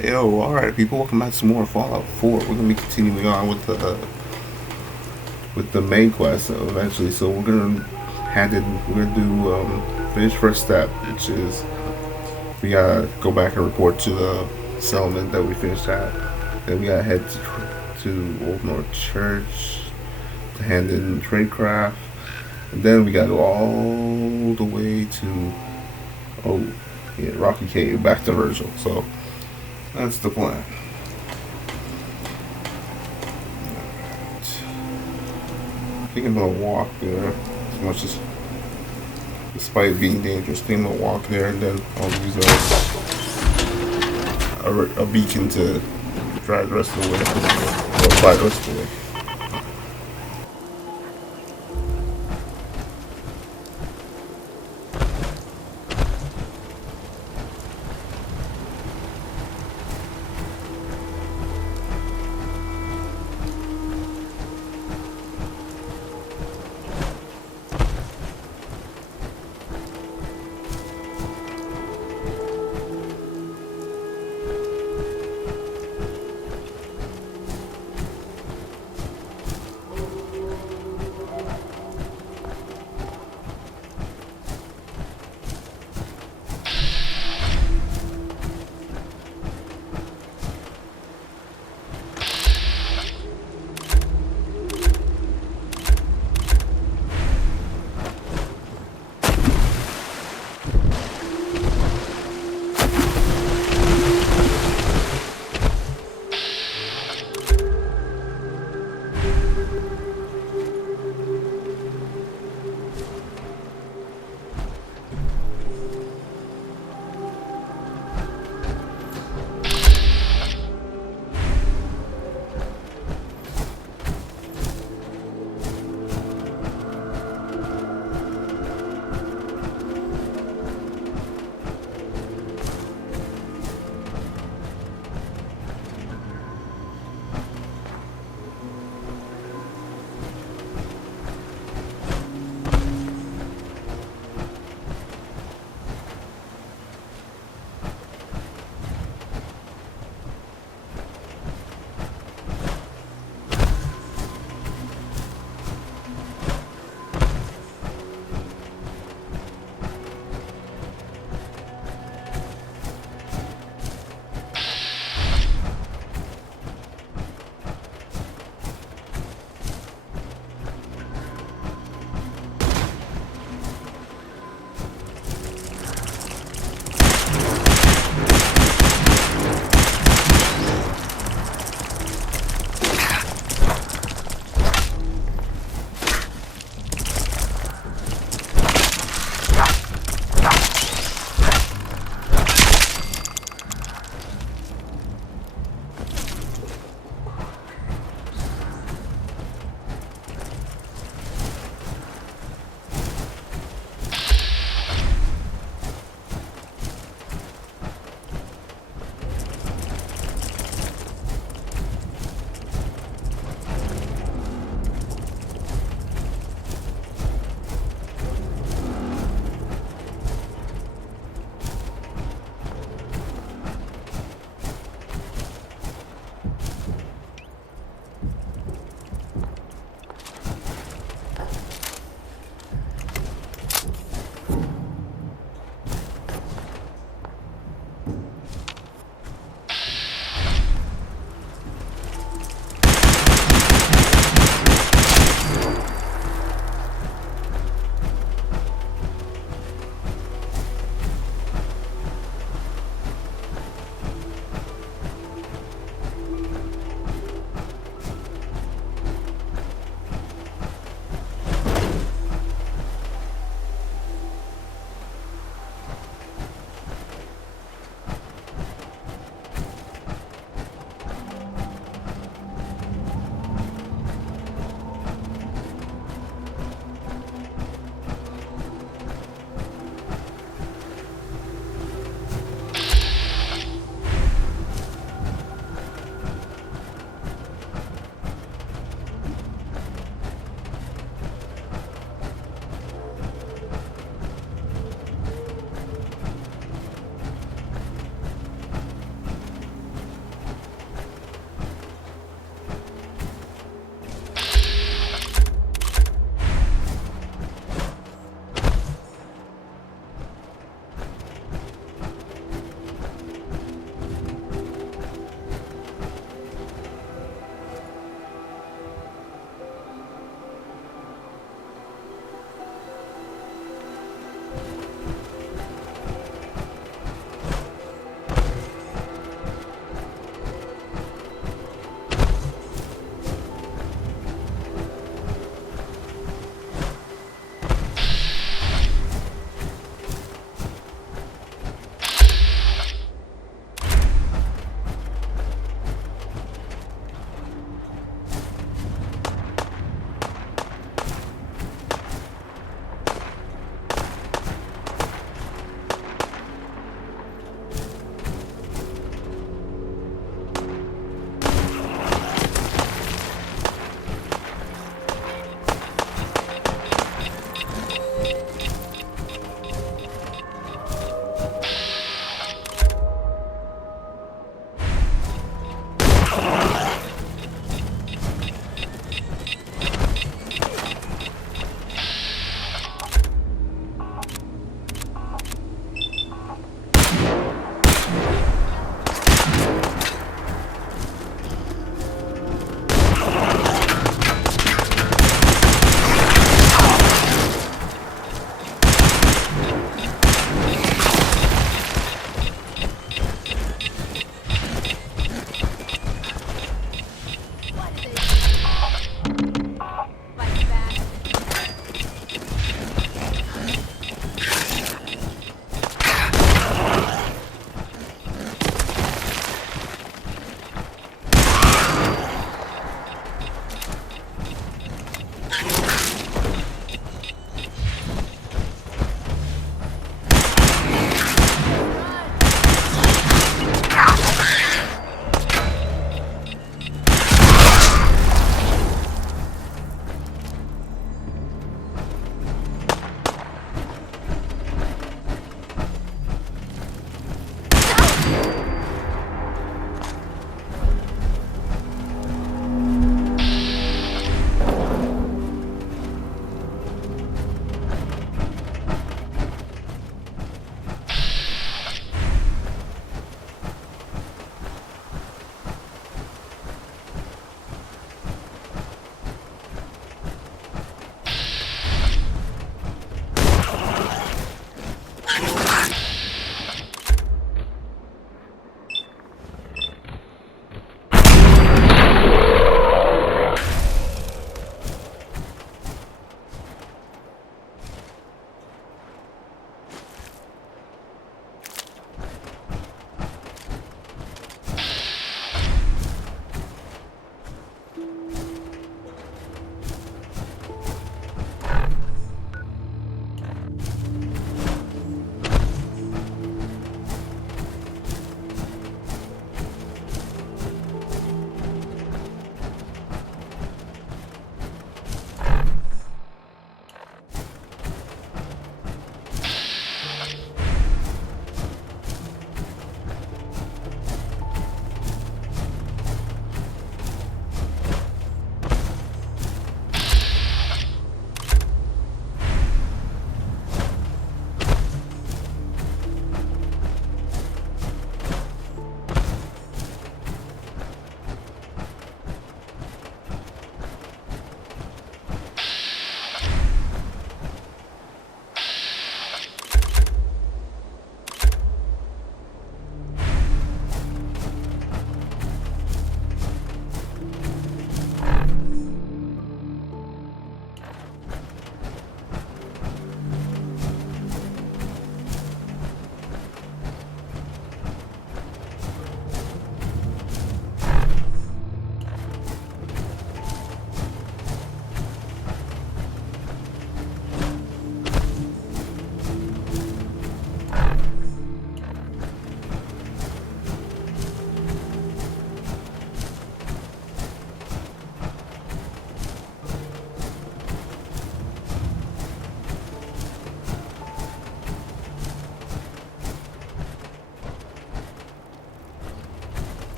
Yo, alright people, welcome back to more Fallout 4. We're gonna be continuing on with the main quest eventually. So we're gonna do finish first step, which is we gotta go back and report to the settlement that we finished at. Then we gotta head to Old North Church to hand in tradecraft. And then we gotta go all the way to Rocky Cave back to Virgil. So that's the plan. I think I'm gonna walk there as much as, despite being dangerous. I think I'm gonna walk there and then I'll use a beacon to drive the rest of the way, or fly the rest of the way.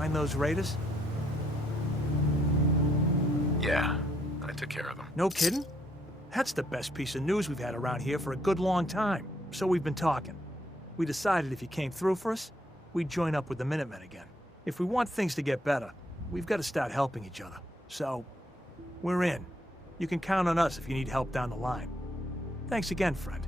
Find those raiders? Yeah, I took care of them. No kidding? That's the best piece of news we've had around here for a good long time. So we've been talking. We decided if you came through for us, we'd join up with the Minutemen again. If we want things to get better, we've got to start helping each other. So, we're in. You can count on us if you need help down the line. Thanks again, friend.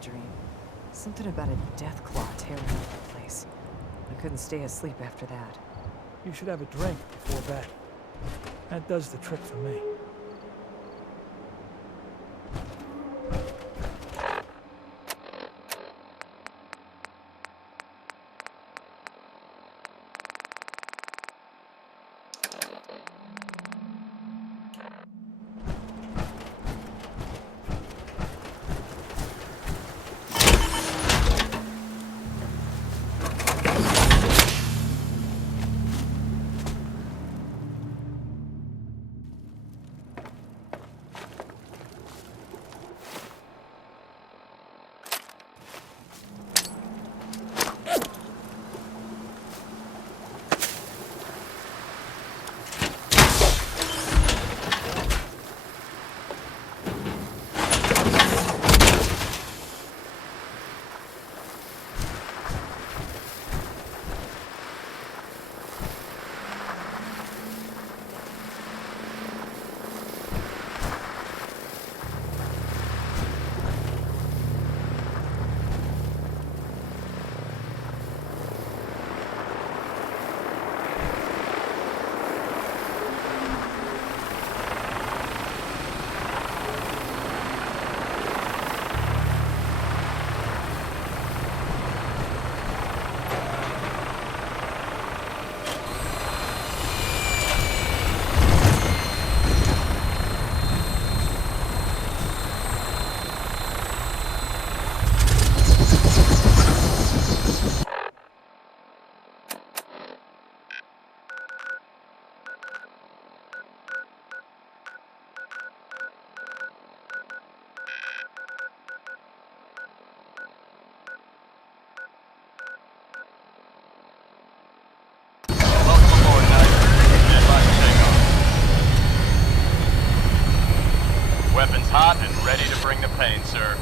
Dream. Something about a death claw tearing up the place. I couldn't stay asleep after that. You should have a drink before bed. That does the trick for me. Weapons hot and ready to bring the pain, sir.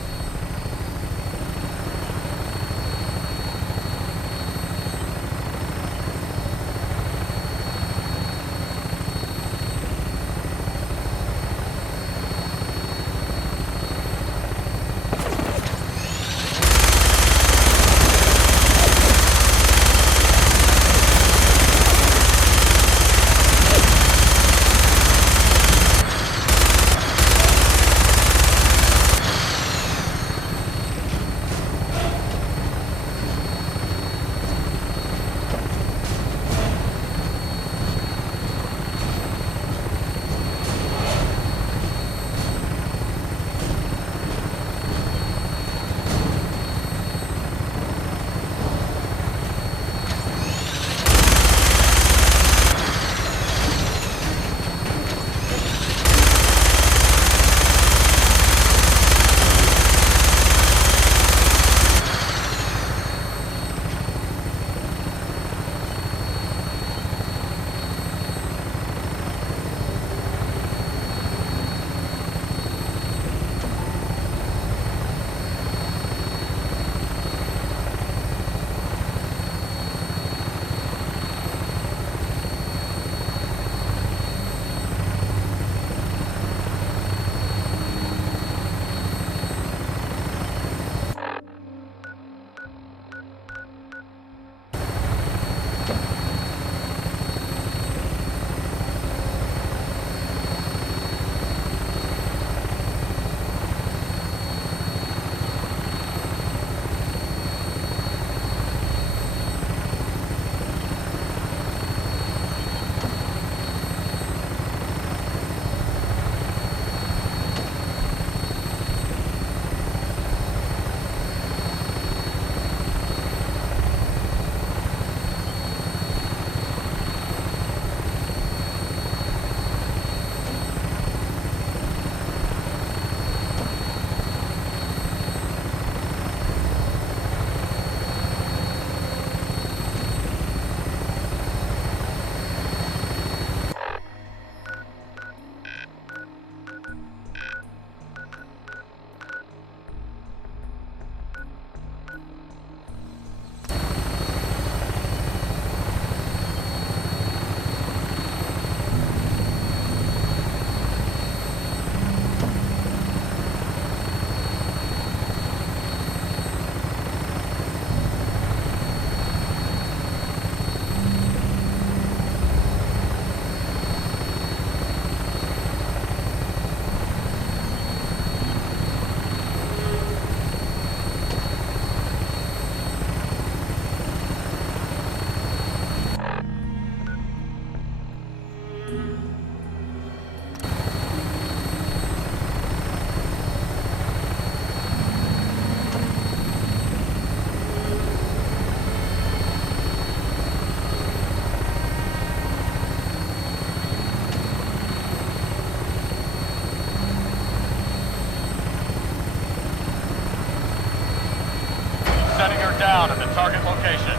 down at the target location.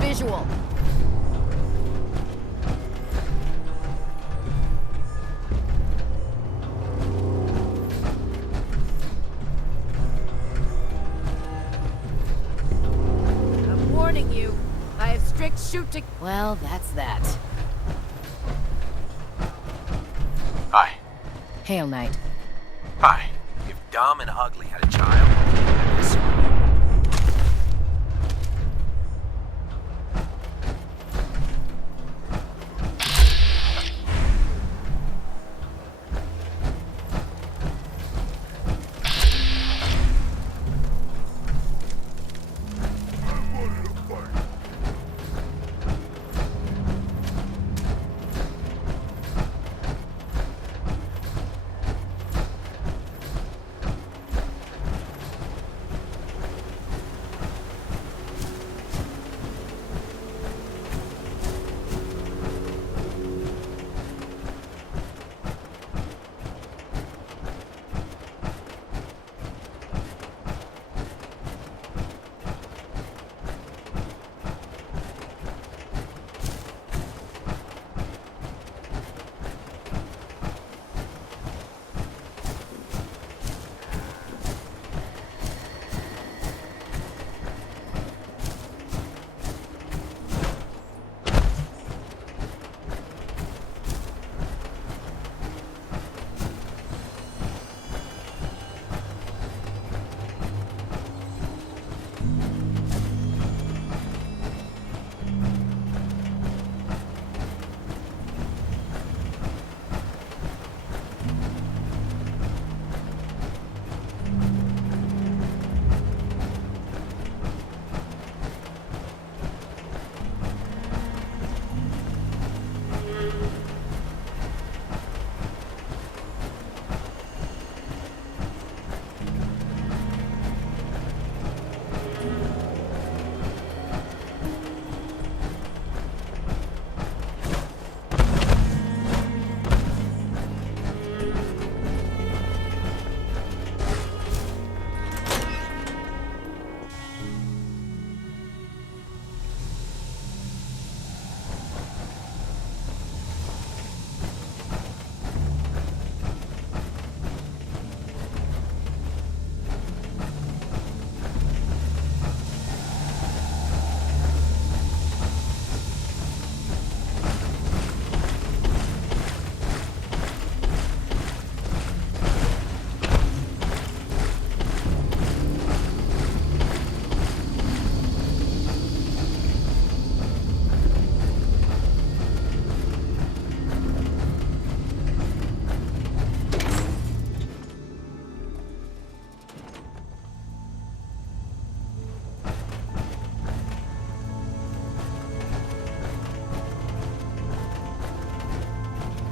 Visual. I'm warning you. I have strict shooting. Well, that's that. Hi. Hail, Knight. Hi. If Dumb and Ugly had a child, I'd miss her.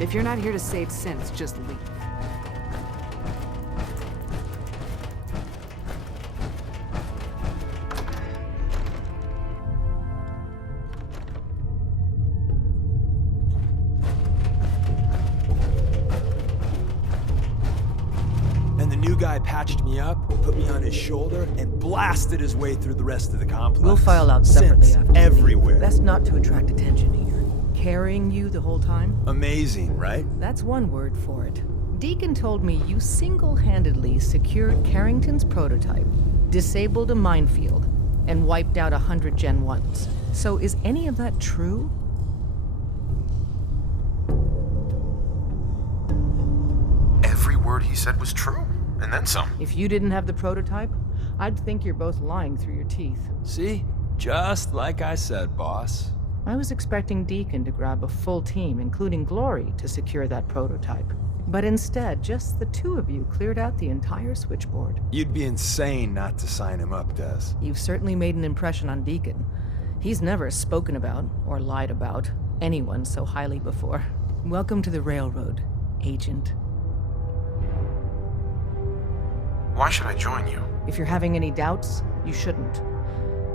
If you're not here to save synths, just leave. And the new guy patched me up, put me on his shoulder, and blasted his way through the rest of the complex. We'll file out separately Synths after. everywhere. Best not to attract attention here. Carrying you the whole time? Amazing, right? That's one word for it. Deacon told me you single-handedly secured Carrington's prototype, disabled a minefield, and wiped out 100 Gen 1s. So is any of that true? Every word he said was true, and then some. If you didn't have the prototype, I'd think you're both lying through your teeth. See? Just like I said, boss. I was expecting Deacon to grab a full team, including Glory, to secure that prototype. But instead, just the two of you cleared out the entire switchboard. You'd be insane not to sign him up, Des. You've certainly made an impression on Deacon. He's never spoken about, or lied about, anyone so highly before. Welcome to the Railroad, Agent. Why should I join you? If you're having any doubts, you shouldn't.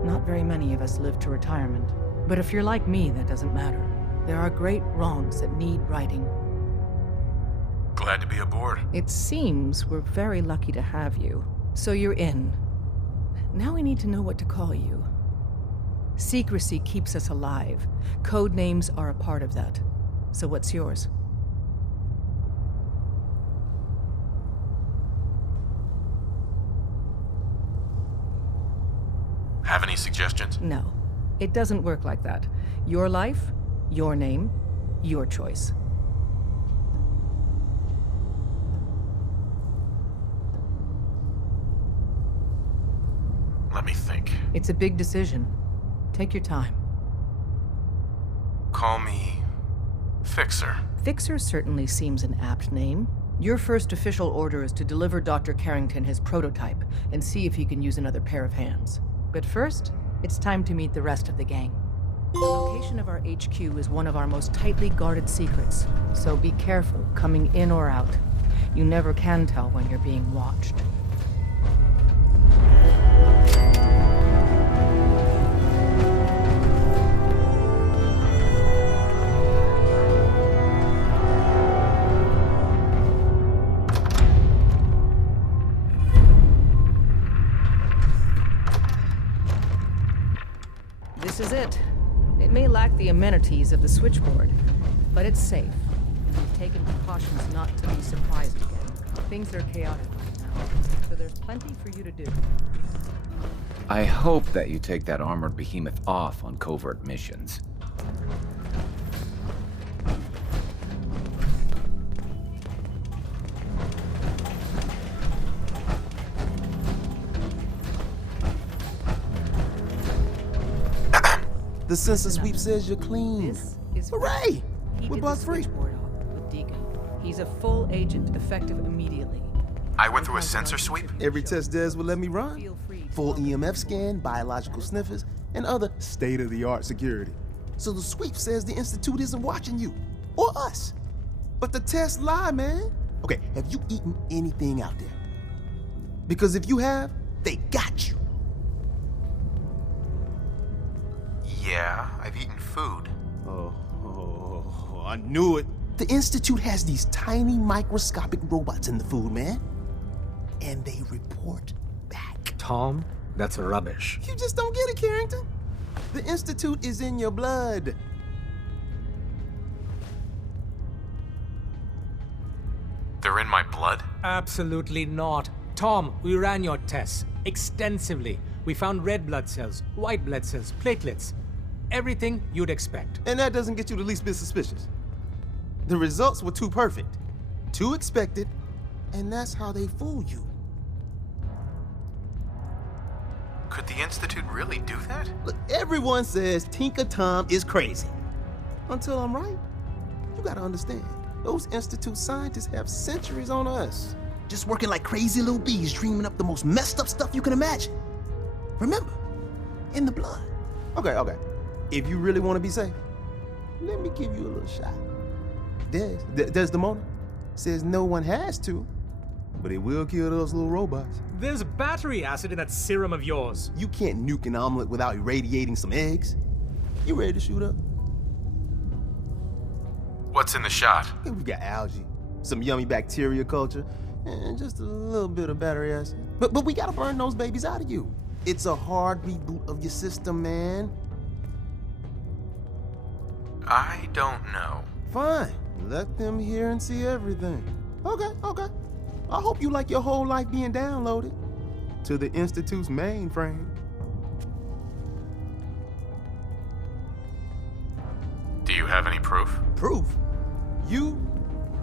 Not very many of us live to retirement. But if you're like me, that doesn't matter. There are great wrongs that need righting. Glad to be aboard. It seems we're very lucky to have you. So you're in. Now we need to know what to call you. Secrecy keeps us alive. Code names are a part of that. So what's yours? Have any suggestions? No. It doesn't work like that. Your life, your name, your choice. Let me think. It's a big decision. Take your time. Call me Fixer. Fixer certainly seems an apt name. Your first official order is to deliver Dr. Carrington his prototype and see if he can use another pair of hands. But first, it's time to meet the rest of the gang. The location of our HQ is one of our most tightly guarded secrets, so be careful coming in or out. You never can tell when you're being watched. This is it. It may lack the amenities of the switchboard, but it's safe. We've taken precautions not to be surprised again. Things are chaotic right now, so there's plenty for you to do. I hope that you take that armored behemoth off on covert missions. The sensor sweep says you're clean. This is Hooray! He We're did bug the free. switchboard off with Deacon. He's a full agent, effective immediately. I went through a sensor sweep? Every test Des will let me run. Feel free to Full walk EMF scan, biological sniffers, and other state-of-the-art security. So the sweep says the Institute isn't watching you, or us. But the tests lie, man. Okay, have you eaten anything out there? Because if you have, they got you. Yeah, I've eaten food. Oh, I knew it. The Institute has these tiny microscopic robots in the food, man. And they report back. Tom, that's rubbish. You just don't get it, Carrington. The Institute is in your blood. They're in my blood? Absolutely not. Tom, we ran your tests extensively. We found red blood cells, white blood cells, platelets. Everything you'd expect. And that doesn't get you the least bit suspicious. The results were too perfect, too expected, and that's how they fool you. Could the Institute really do that? Look, everyone says Tinker Tom is crazy. Until I'm right. You gotta understand, those Institute scientists have centuries on us. Just working like crazy little bees, dreaming up the most messed up stuff you can imagine. Remember, in the blood. Okay. If you really want to be safe, let me give you a little shot. Desdemona says no one has to, but it will kill those little robots. There's battery acid in that serum of yours. You can't nuke an omelet without irradiating some eggs. You ready to shoot up? What's in the shot? Okay, we got algae, some yummy bacteria culture, and just a little bit of battery acid. But we gotta burn those babies out of you. It's a hard reboot of your system, man. I don't know. Fine. Let them hear and see everything. Okay. I hope you like your whole life being downloaded to the Institute's mainframe. Do you have any proof? Proof? You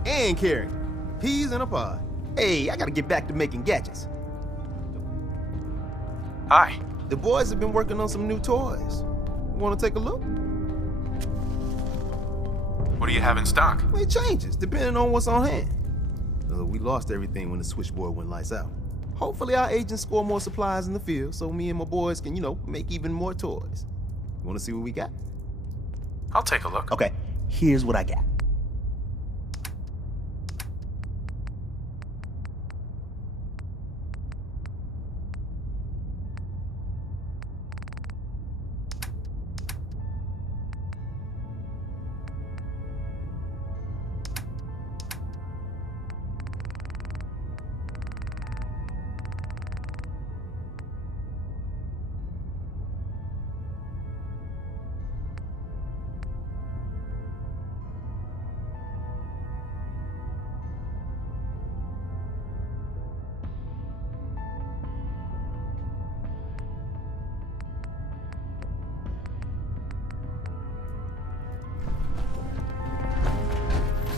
and Carrie. Peas in a pod. Hey, I gotta get back to making gadgets. Hi. The boys have been working on some new toys. Wanna take a look? What do you have in stock? Well, it changes, depending on what's on hand. We lost everything when the switchboard went lights out. Hopefully our agents score more supplies in the field so me and my boys can, make even more toys. You wanna see what we got? I'll take a look. Okay, here's what I got.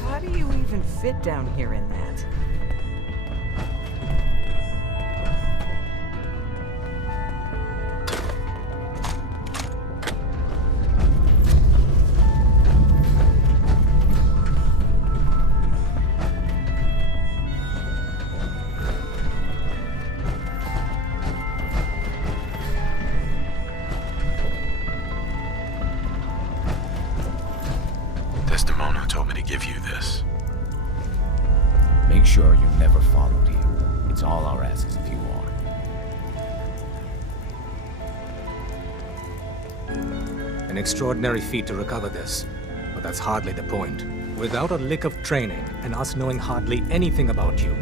How do you even fit down here in that? Desdemona told me to give you this. Make sure you're never followed here. It's all our asses if you are. An extraordinary feat to recover this, but that's hardly the point. Without a lick of training, and us knowing hardly anything about you,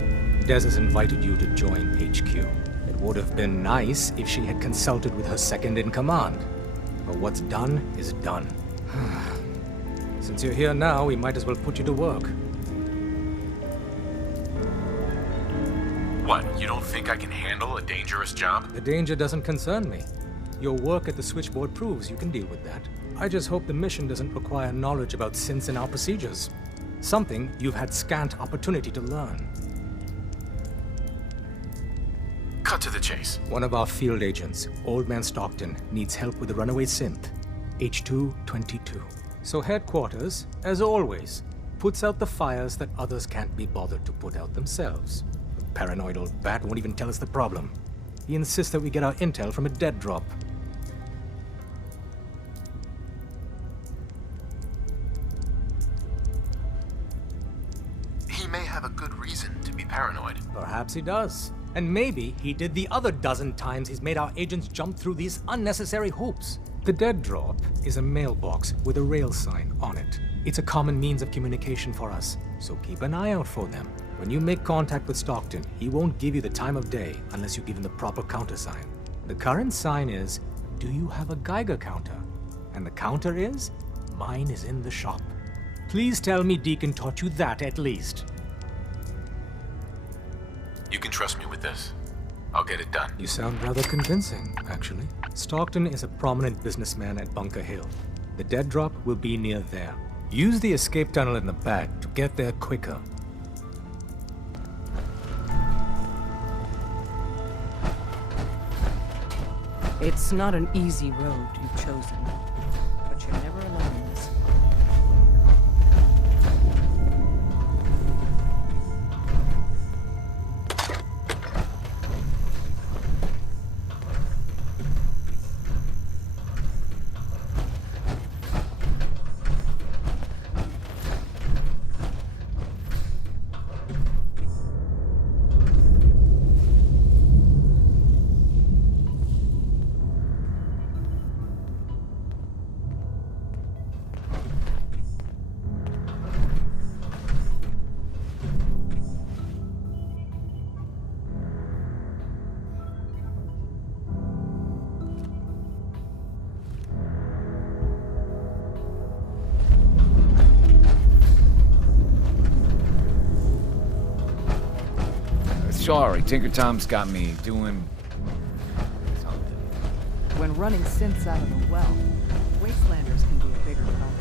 Des has invited you to join HQ. It would have been nice if she had consulted with her second-in-command. But what's done is done. Since you're here now, we might as well put you to work. What, you don't think I can handle a dangerous job? The danger doesn't concern me. Your work at the switchboard proves you can deal with that. I just hope the mission doesn't require knowledge about synths and our procedures. Something you've had scant opportunity to learn. Cut to the chase. One of our field agents, Old Man Stockton, needs help with the runaway synth, H222. So headquarters, as always, puts out the fires that others can't be bothered to put out themselves. The paranoid old bat won't even tell us the problem. He insists that we get our intel from a dead drop. He may have a good reason to be paranoid. Perhaps he does. And maybe he did the other dozen times he's made our agents jump through these unnecessary hoops. The dead drop is a mailbox with a rail sign on it. It's a common means of communication for us, so keep an eye out for them. When you make contact with Stockton, he won't give you the time of day unless you give him the proper countersign. The current sign is, do you have a Geiger counter? And the counter is, mine is in the shop. Please tell me Deacon taught you that at least. You can trust me with this. I'll get it done. You sound rather convincing, actually. Stockton is a prominent businessman at Bunker Hill. The dead drop will be near there. Use the escape tunnel in the back to get there quicker. It's not an easy road you've chosen, but you're never alone in this. Sorry, Tinker Tom's got me doing something. When running synths out of the well, wastelanders can be a bigger problem.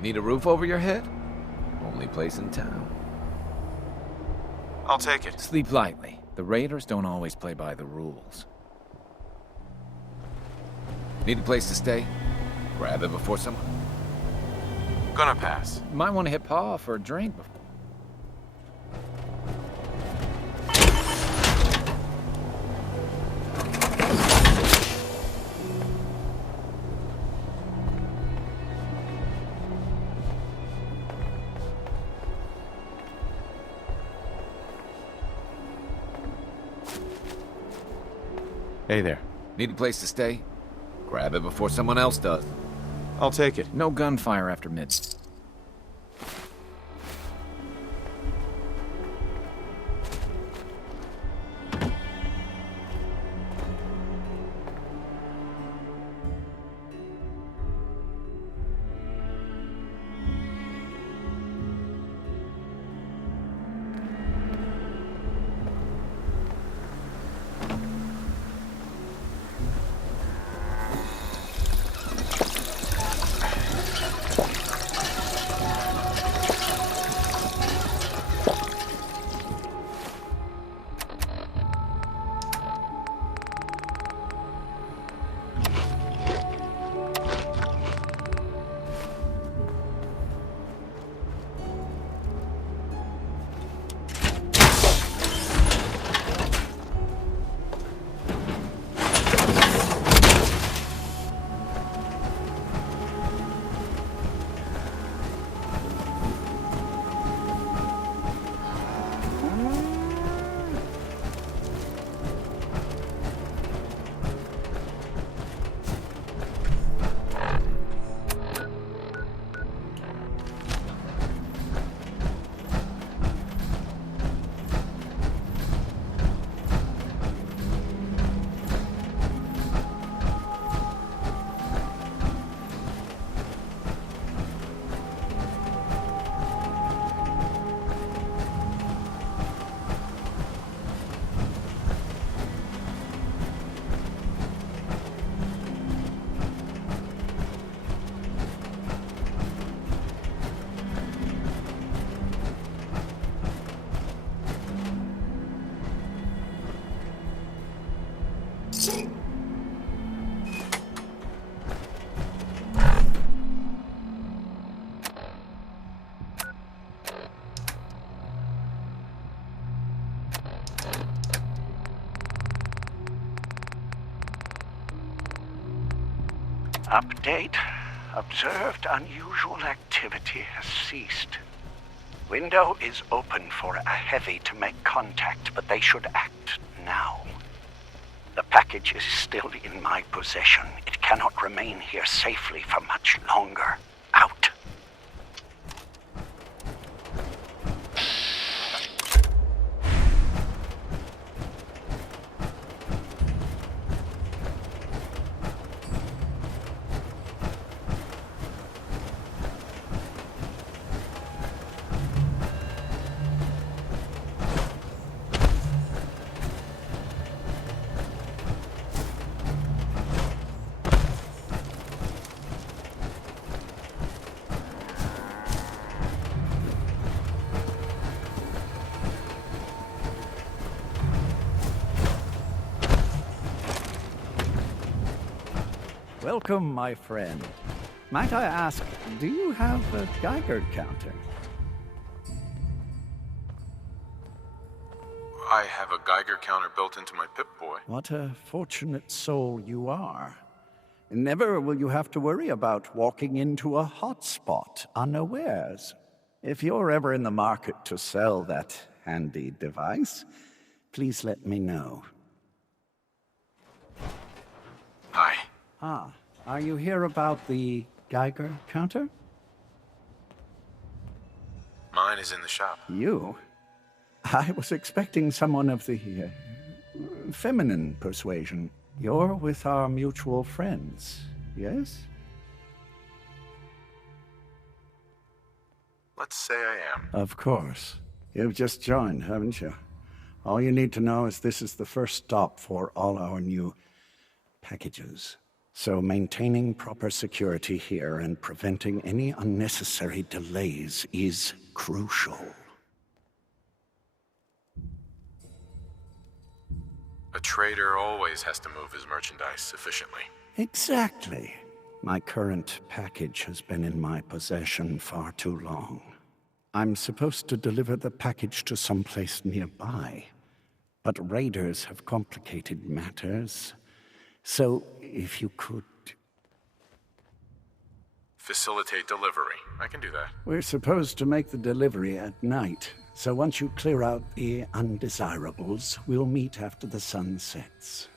Need a roof over your head? Only place in town. I'll take it. Sleep lightly. The Raiders don't always play by the rules. Need a place to stay? Grab it before someone... Gonna pass. Might want to hit Pa for a drink before... Hey there. Need a place to stay? Grab it before someone else does. I'll take it. No gunfire after midnight. Update. Observed unusual activity has ceased. Window is open for a heavy to make contact, but they should act now. The package is still in my possession. It cannot remain here safely for much longer. Out. Welcome, my friend. Might I ask, do you have a Geiger counter? I have a Geiger counter built into my Pip-Boy. What a fortunate soul you are. Never will you have to worry about walking into a hotspot unawares. If you're ever in the market to sell that handy device, please let me know. Hi. Ah, are you here about the Geiger counter? Mine is in the shop. You? I was expecting someone of the feminine persuasion. You're with our mutual friends, yes? Let's say I am. Of course. You've just joined, haven't you? All you need to know is this is the first stop for all our new packages. So maintaining proper security here and preventing any unnecessary delays is crucial. A trader always has to move his merchandise efficiently. Exactly. My current package has been in my possession far too long. I'm supposed to deliver the package to someplace nearby, but raiders have complicated matters. So, if you could... Facilitate delivery. I can do that. We're supposed to make the delivery at night, so once you clear out the undesirables, we'll meet after the sun sets.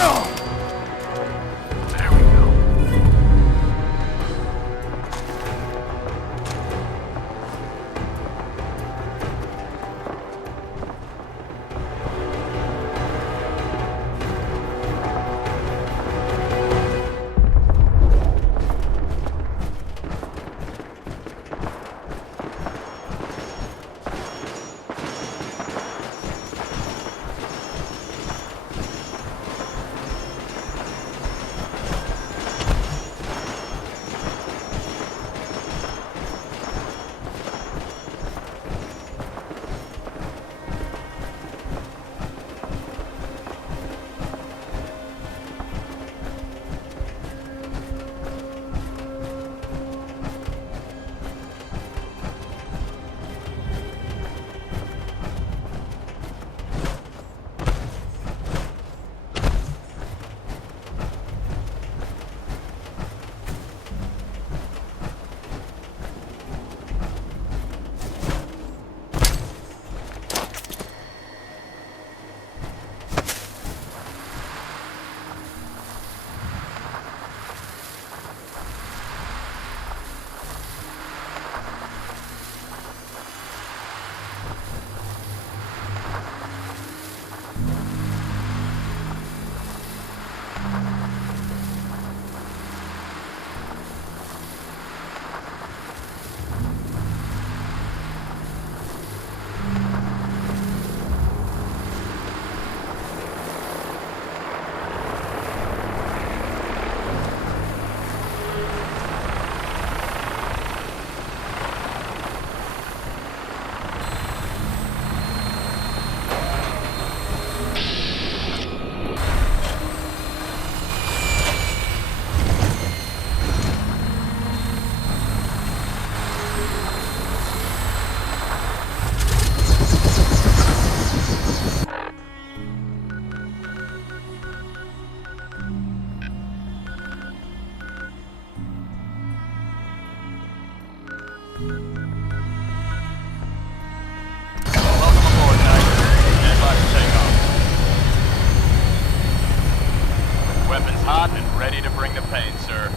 There we go. Weapons hot and ready to bring the pain, sir.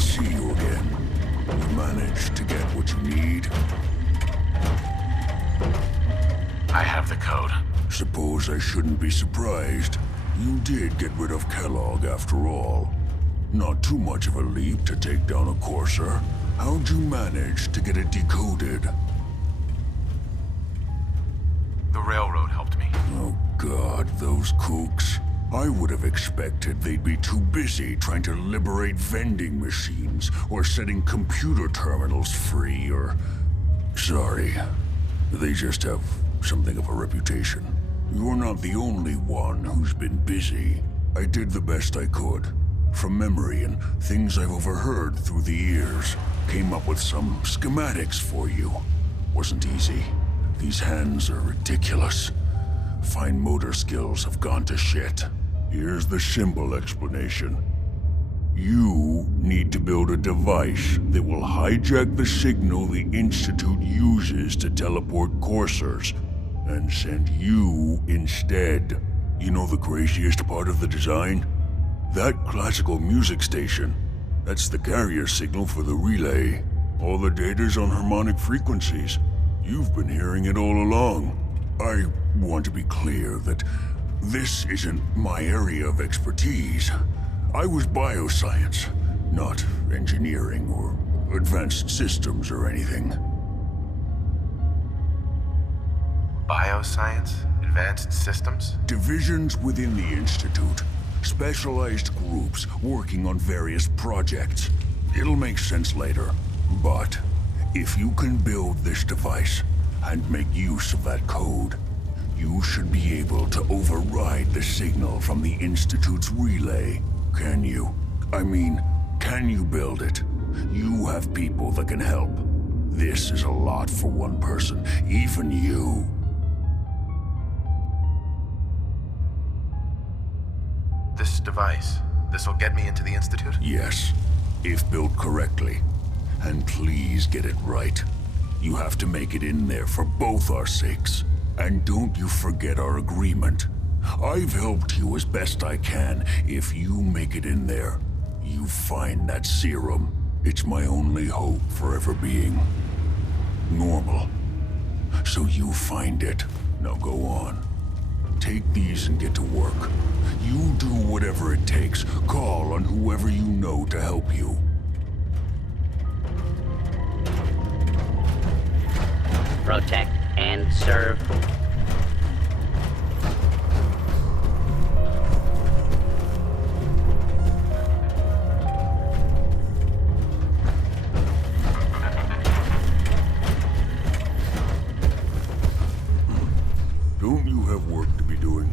to see you again. You managed to get what you need? I have the code. Suppose I shouldn't be surprised. You did get rid of Kellogg after all. Not too much of a leap to take down a courser. How'd you manage to get it decoded? The railroad helped me. Oh God, those kooks. I would have expected they'd be too busy trying to liberate vending machines or setting computer terminals free or... Sorry. They just have something of a reputation. You're not the only one who's been busy. I did the best I could. From memory and things I've overheard through the years. Came up with some schematics for you. Wasn't easy. These hands are ridiculous. Fine motor skills have gone to shit. Here's the simple explanation. You need to build a device that will hijack the signal the Institute uses to teleport coursers, and send you instead. You know the craziest part of the design? That classical music station. That's the carrier signal for the relay. All the data's on harmonic frequencies. You've been hearing it all along. I want to be clear that this isn't my area of expertise. I was bioscience, not engineering or advanced systems or anything. Bioscience? Advanced systems? Divisions within the Institute. Specialized groups working on various projects. It'll make sense later. But if you can build this device and make use of that code, you should be able to override the signal from the Institute's relay. Can you? I mean, can you build it? You have people that can help. This is a lot for one person, even you. This device, this'll get me into the Institute? Yes, if built correctly. And please get it right. You have to make it in there for both our sakes. And don't you forget our agreement. I've helped you as best I can. If you make it in there, you find that serum. It's my only hope for ever being normal. So you find it. Now go on. Take these and get to work. You do whatever it takes. Call on whoever you know to help you. Protect and serve. Don't you have work to be doing?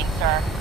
lane, sir.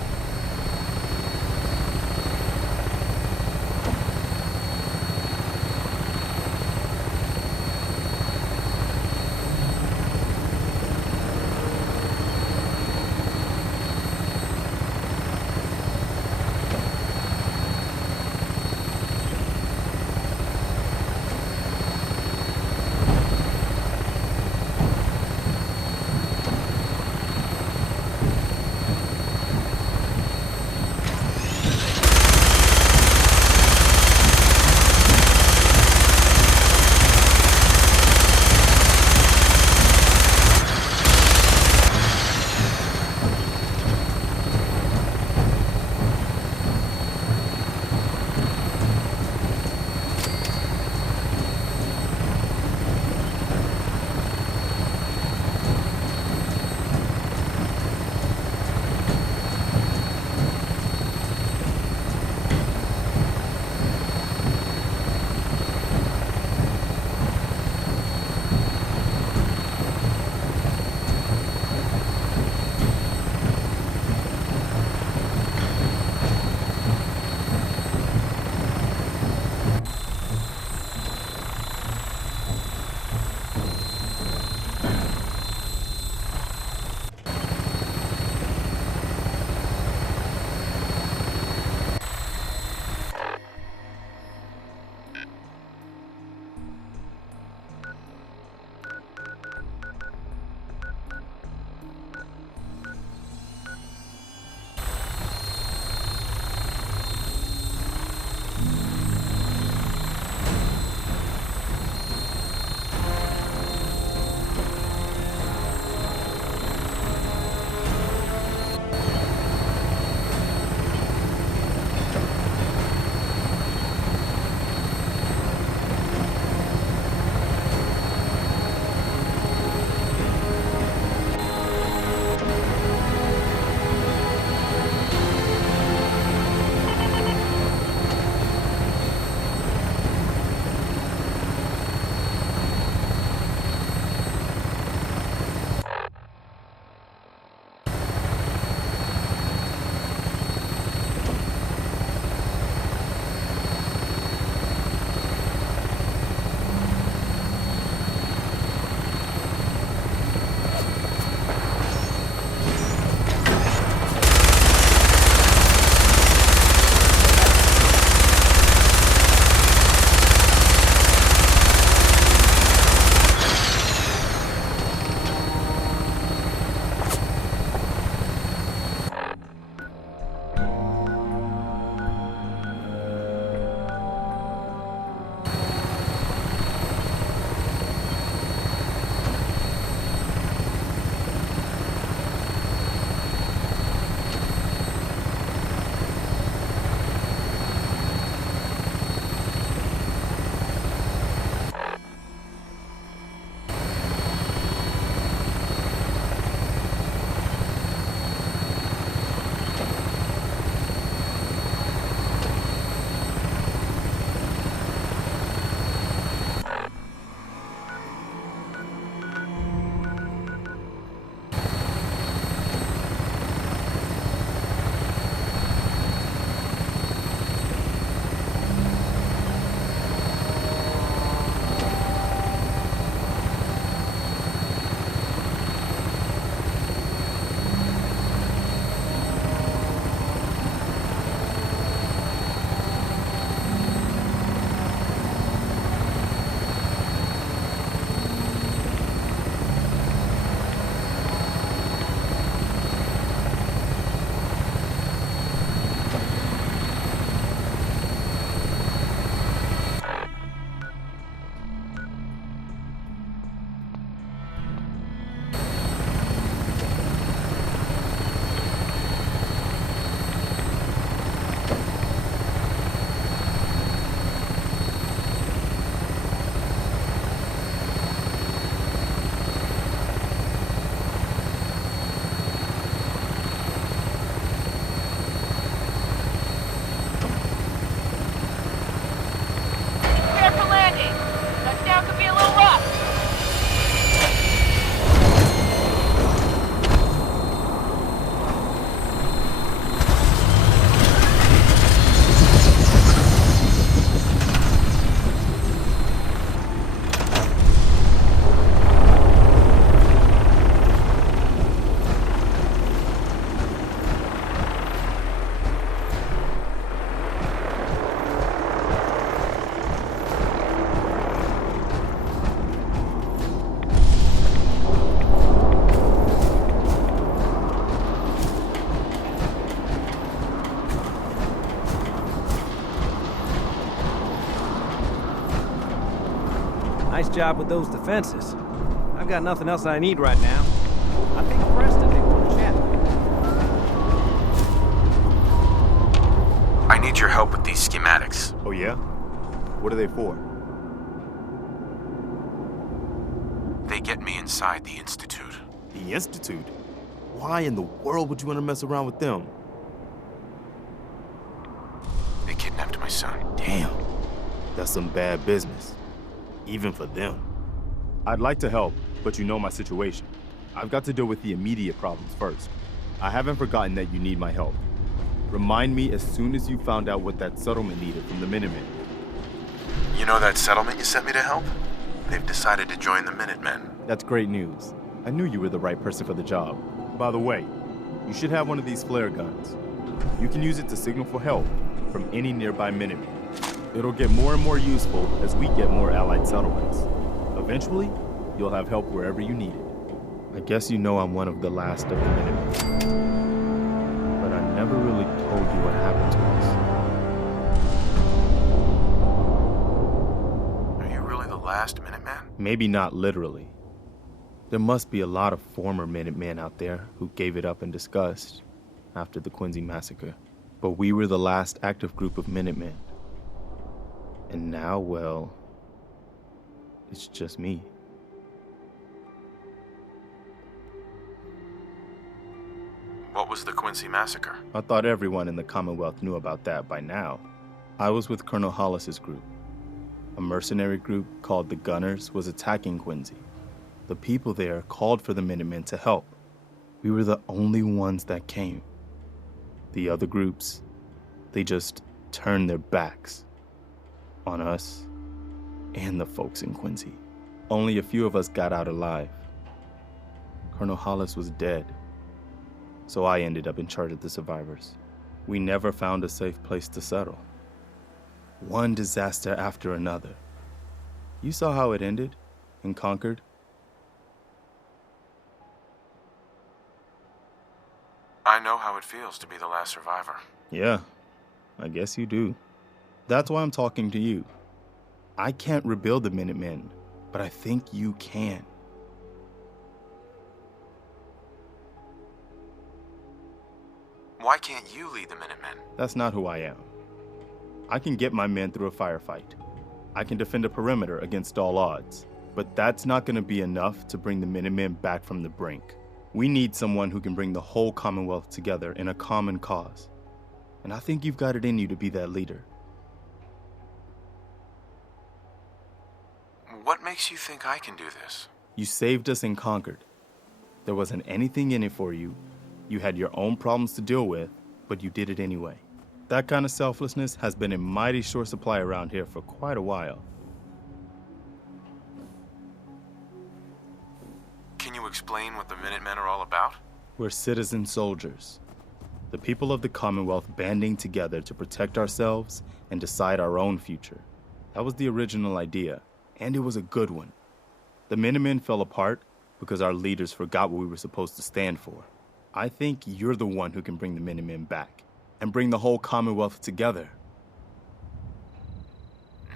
Nice job with those defenses. I've got nothing else I need right now. I think Preston may want to chat. I need your help with these schematics. Oh yeah? What are they for? They get me inside the Institute. The Institute? Why in the world would you want to mess around with them? They kidnapped my son. Damn. That's some bad business. Even for them. I'd like to help, but you know my situation. I've got to deal with the immediate problems first. I haven't forgotten that you need my help. Remind me as soon as you found out what that settlement needed from the Minutemen. You know that settlement you sent me to help? They've decided to join the Minutemen. That's great news. I knew you were the right person for the job. By the way, you should have one of these flare guns. You can use it to signal for help from any nearby Minutemen. It'll get more and more useful as we get more allied settlements. Eventually, you'll have help wherever you need it. I guess you know I'm one of the last of the Minutemen. But I never really told you what happened to us. Are you really the last Minuteman? Maybe not literally. There must be a lot of former Minutemen out there who gave it up in disgust after the Quincy massacre. But we were the last active group of Minutemen. And now, well, it's just me. What was the Quincy massacre? I thought everyone in the Commonwealth knew about that by now. I was with Colonel Hollis's group. A mercenary group called the Gunners was attacking Quincy. The people there called for the Minutemen to help. We were the only ones that came. The other groups, they just turned their backs on us and the folks in Quincy. Only a few of us got out alive. Colonel Hollis was dead, so I ended up in charge of the survivors. We never found a safe place to settle. One disaster after another. You saw how it ended in Concord? I know how it feels to be the last survivor. Yeah, I guess you do. That's why I'm talking to you. I can't rebuild the Minutemen, but I think you can. Why can't you lead the Minutemen? That's not who I am. I can get my men through a firefight. I can defend a perimeter against all odds. But that's not going to be enough to bring the Minutemen back from the brink. We need someone who can bring the whole Commonwealth together in a common cause. And I think you've got it in you to be that leader. What makes you think I can do this? You saved us in Concord. There wasn't anything in it for you. You had your own problems to deal with, but you did it anyway. That kind of selflessness has been in mighty short supply around here for quite a while. Can you explain what the Minutemen are all about? We're citizen soldiers. The people of the Commonwealth banding together to protect ourselves and decide our own future. That was the original idea, and it was a good one. The Minutemen fell apart because our leaders forgot what we were supposed to stand for. I think you're the one who can bring the Minutemen back and bring the whole Commonwealth together.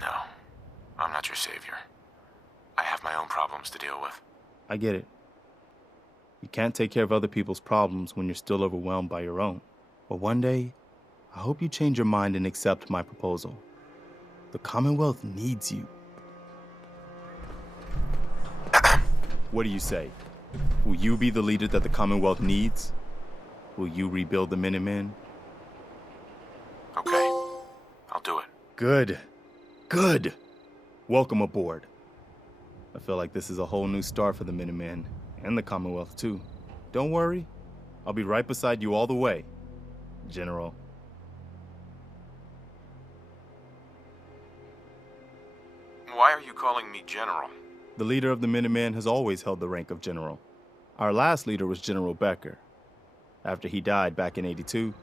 No, I'm not your savior. I have my own problems to deal with. I get it. You can't take care of other people's problems when you're still overwhelmed by your own. But one day, I hope you change your mind and accept my proposal. The Commonwealth needs you. What do you say? Will you be the leader that the Commonwealth needs? Will you rebuild the Minutemen? Okay, I'll do it. Good. Good. Welcome aboard. I feel like this is a whole new start for the Minutemen, and the Commonwealth too. Don't worry, I'll be right beside you all the way, General. Why are you calling me General? The leader of the Minutemen has always held the rank of General. Our last leader was General Becker. After he died back in '82,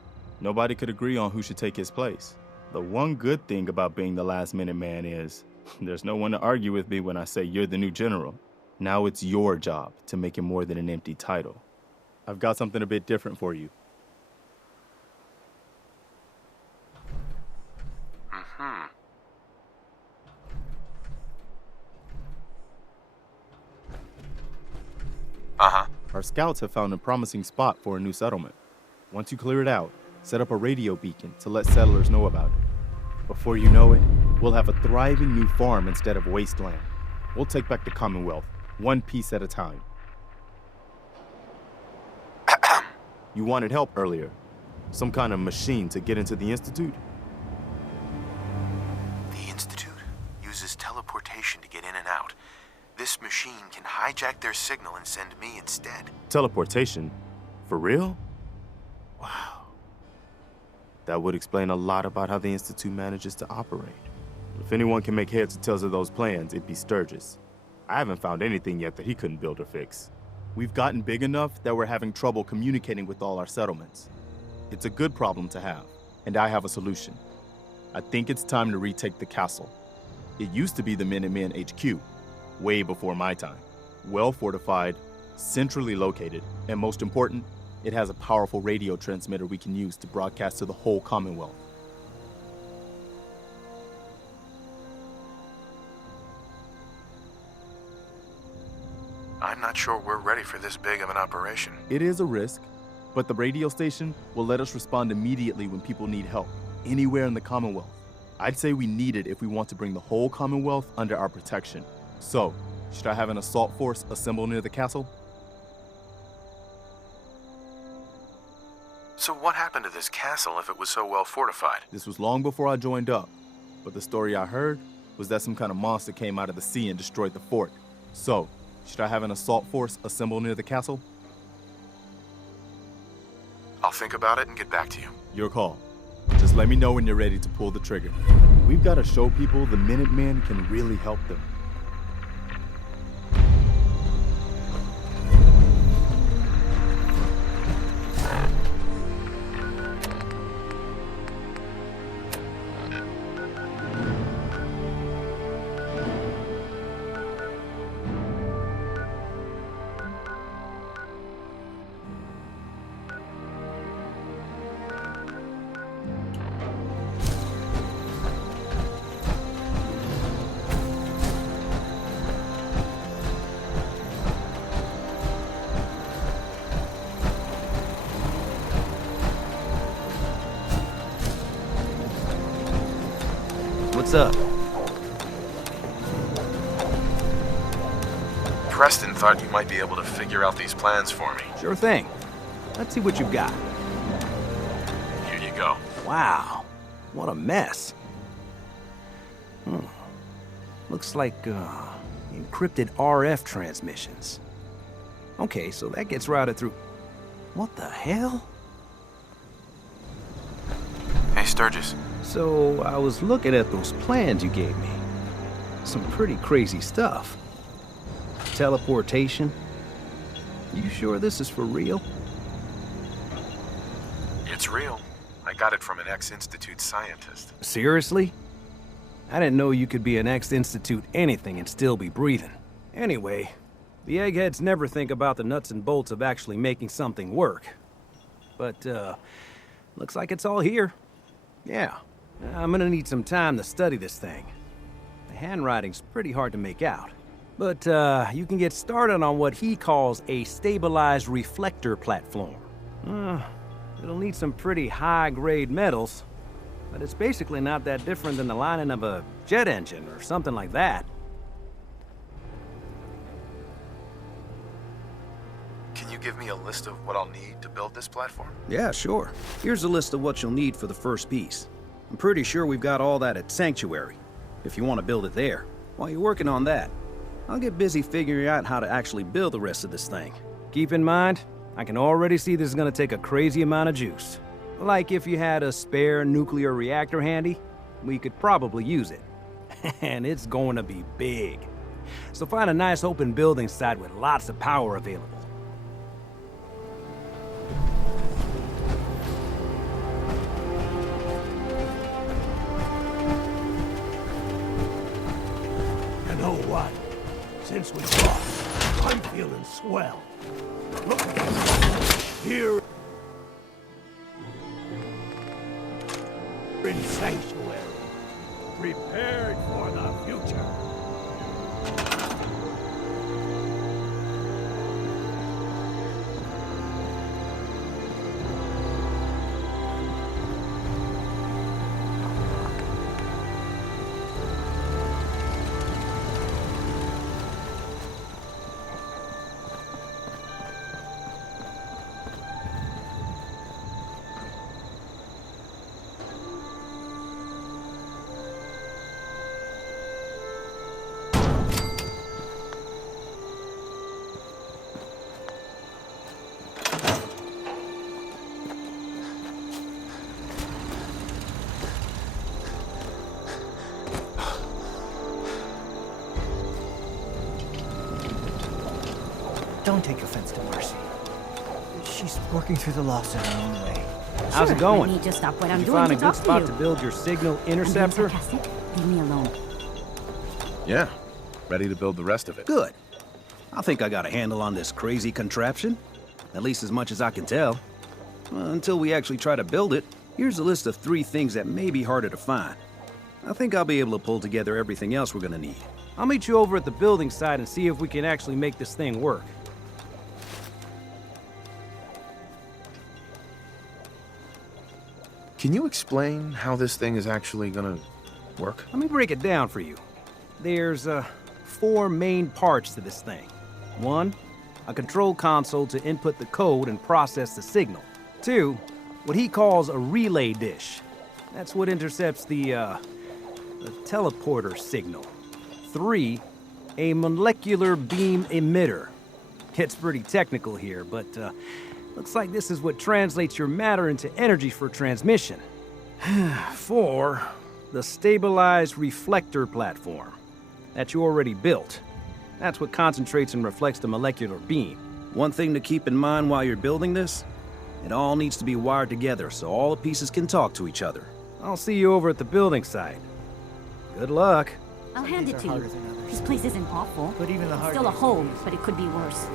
nobody could agree on who should take his place. The one good thing about being the last Minuteman is there's no one to argue with me when I say you're the new general. Now it's your job to make it more than an empty title. I've got something a bit different for you. Our scouts have found a promising spot for a new settlement. Once you clear it out, set up a radio beacon to let settlers know about it. Before you know it, we'll have a thriving new farm instead of wasteland. We'll take back the Commonwealth, one piece at a time. You wanted help earlier. Some kind of machine to get into the Institute? The Institute uses teleportation to get in and out. This machine can hijack their signal and send me instead. Teleportation? For real? Wow. That would explain a lot about how the Institute manages to operate. If anyone can make heads or tails of those plans, it'd be Sturgis. I haven't found anything yet that he couldn't build or fix. We've gotten big enough that we're having trouble communicating with all our settlements. It's a good problem to have, and I have a solution. I think it's time to retake the castle. It used to be the Minutemen HQ, way before my time. Well fortified, centrally located, and most important, it has a powerful radio transmitter we can use to broadcast to the whole Commonwealth. I'm not sure we're ready for this big of an operation. It is a risk, but the radio station will let us respond immediately when people need help, anywhere in the Commonwealth. I'd say we need it if we want to bring the whole Commonwealth under our protection. So, should I have an assault force assemble near the castle? So what happened to this castle if it was so well fortified? This was long before I joined up, but the story I heard was that some kind of monster came out of the sea and destroyed the fort. So, should I have an assault force assemble near the castle? I'll think about it and get back to you. Your call. Just let me know when you're ready to pull the trigger. We've got to show people the Minutemen can really help them. What's up? Preston thought you might be able to figure out these plans for me. Sure thing. Let's see what you've got. Here you go. Wow, what a mess. Looks like encrypted RF transmissions. Okay, so that gets routed through... What the hell? Hey, Sturgis. So, I was looking at those plans you gave me. Some pretty crazy stuff. Teleportation. You sure this is for real? It's real. I got it from an ex-Institute scientist. Seriously? I didn't know you could be an ex-Institute anything and still be breathing. Anyway, the eggheads never think about the nuts and bolts of actually making something work. But, looks like it's all here. Yeah. I'm gonna need some time to study this thing. The handwriting's pretty hard to make out. But, you can get started on what he calls a stabilized reflector platform. It'll need some pretty high-grade metals, but it's basically not that different than the lining of a jet engine or something like that. Can you give me a list of what I'll need to build this platform? Yeah, sure. Here's a list of what you'll need for the first piece. I'm pretty sure we've got all that at Sanctuary, if you want to build it there. While you're working on that, I'll get busy figuring out how to actually build the rest of this thing. Keep in mind, I can already see this is gonna take a crazy amount of juice. Like if you had a spare nuclear reactor handy, we could probably use it. And it's going to be big. So find a nice open building site with lots of power available. You know what? Since we talked, I'm feeling swell. Look at this. Here in Sanctuary, prepared for the future. Don't take offense to Marcy. She's working through the loss in her own way. How's it going? Let me just stop what I'm Did you doing find a to good talk spot to to you. build your signal I'm being interceptor? sarcastic. Leave me alone. Yeah, ready to build the rest of it. Good. I think I got a handle on this crazy contraption. At least as much as I can tell. Until we actually try to build it, here's a list of 3 things that may be harder to find. I think I'll be able to pull together everything else we're gonna need. I'll meet you over at the building site and see if we can actually make this thing work. Can you explain how this thing is actually gonna work? Let me break it down for you. There's 4 main parts to this thing. 1, a control console to input the code and process the signal. 2, what he calls a relay dish. That's what intercepts the teleporter signal. 3, a molecular beam emitter. Gets pretty technical here, but looks like this is what translates your matter into energy for transmission. 4, the stabilized reflector platform that you already built. That's what concentrates and reflects the molecular beam. One thing to keep in mind while you're building this, it all needs to be wired together so all the pieces can talk to each other. I'll see you over at the building site. Good luck. I'll hand it to you. This place isn't awful. But even the It's hard still a days hole, but it could be worse.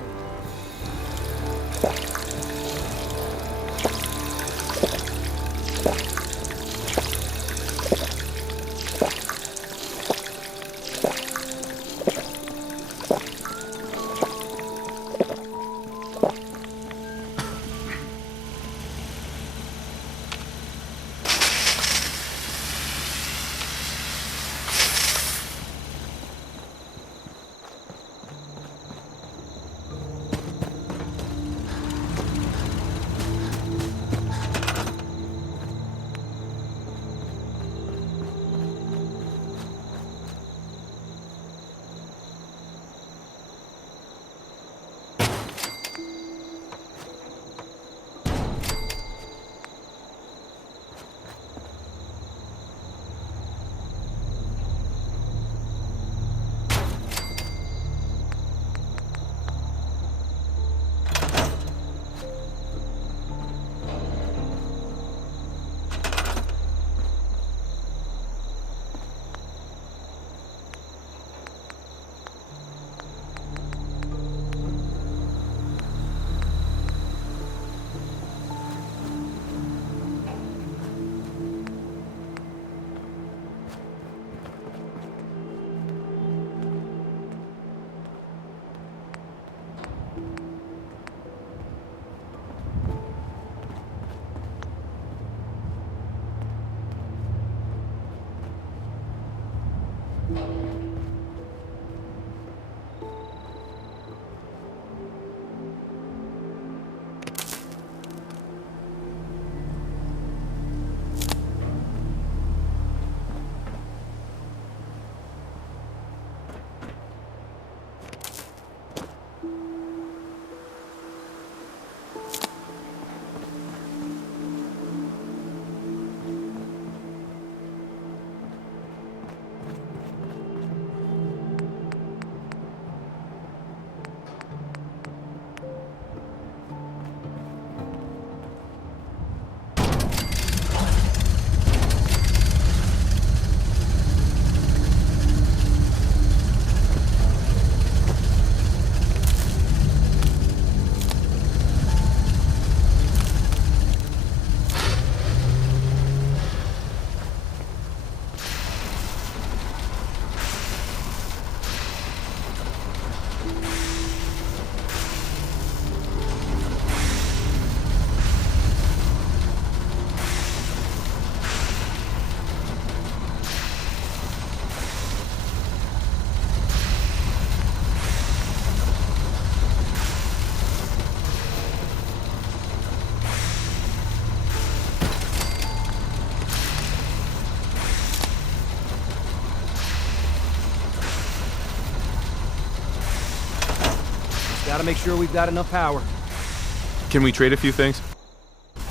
Gotta make sure we've got enough power. Can we trade a few things?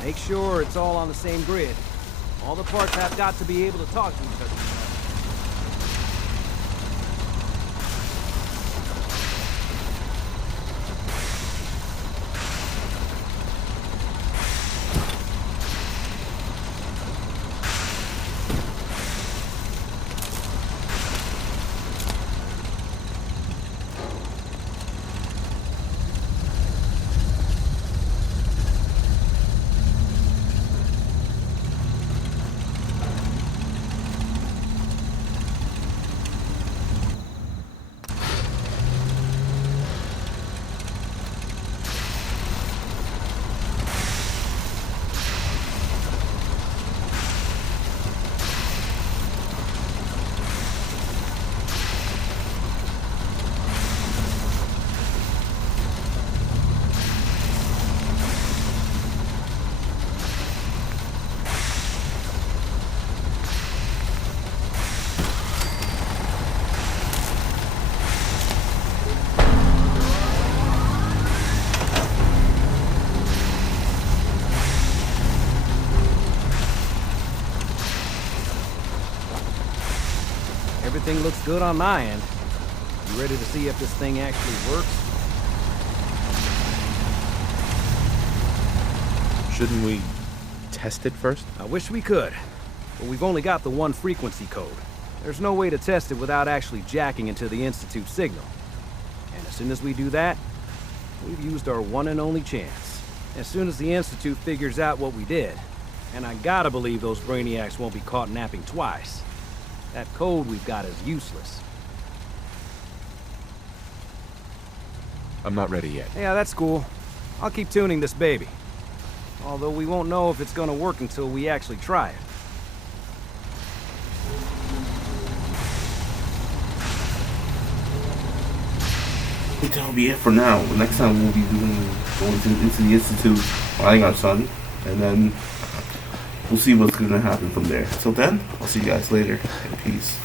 Make sure it's all on the same grid. All the parts have got to be able to talk to each other. Everything looks good on my end. You ready to see if this thing actually works? Shouldn't we test it first? I wish we could, but we've only got the one frequency code. There's no way to test it without actually jacking into the Institute signal. And as soon as we do that, we've used our one and only chance. As soon as the Institute figures out what we did, and I gotta believe those brainiacs won't be caught napping twice, that code we've got is useless. I'm not ready yet. Yeah, that's cool. I'll keep tuning this baby. Although we won't know if it's gonna work until we actually try it. I think that'll be it for now. The next time we'll be going into the Institute, flying our son, and then we'll see what's gonna happen from there. Till then, I'll see you guys later, and peace.